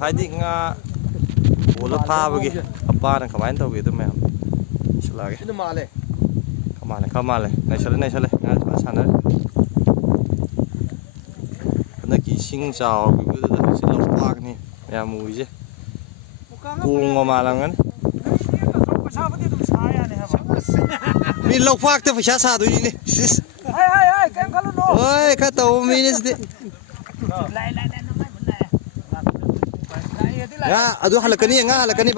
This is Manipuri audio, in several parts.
हाइदी nga bola phabagi apana kamain tawgi du ma'am islage ina male kamale naisale nga sana na ki sing chao bi du da si lo pak ni ya muije kung ma malangan mi lo pak te phaisa sa du ni sis ai kem khalu no oi kha taw mi ni si lai nga adu halakani banga halakani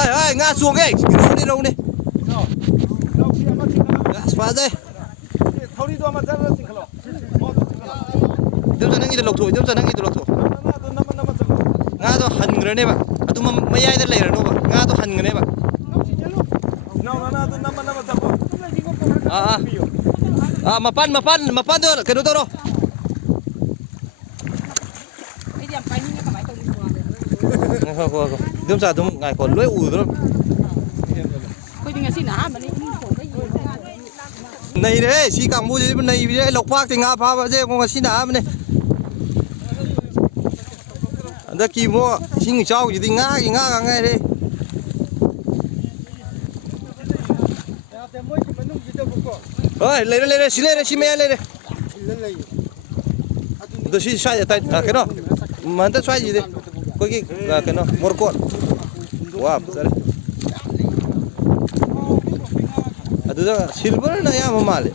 oi nga chuang ge ro ni spa dai thori do ma jar sing khalo dum janang ida lokto nga do han grane ba adu mayai da leira no ba nga do han grane ba mapan do kenu to ro dum sa dum ngai kon loi u do này đấy, xí càng mua gì bên này đấy, lộc phát thì ngã phá vào dây con xí đá bên này. Đã kì mua, xí người cháu gì thì ngã càng ngay đi. Ơi, lấy đây, xí mẹ lấy đây. Tôi xí xoay tay, cái đó, mà anh ta xoay gì đi, có cái nó, một con, wow, sao đấy. Itu dah silver na ya mamale.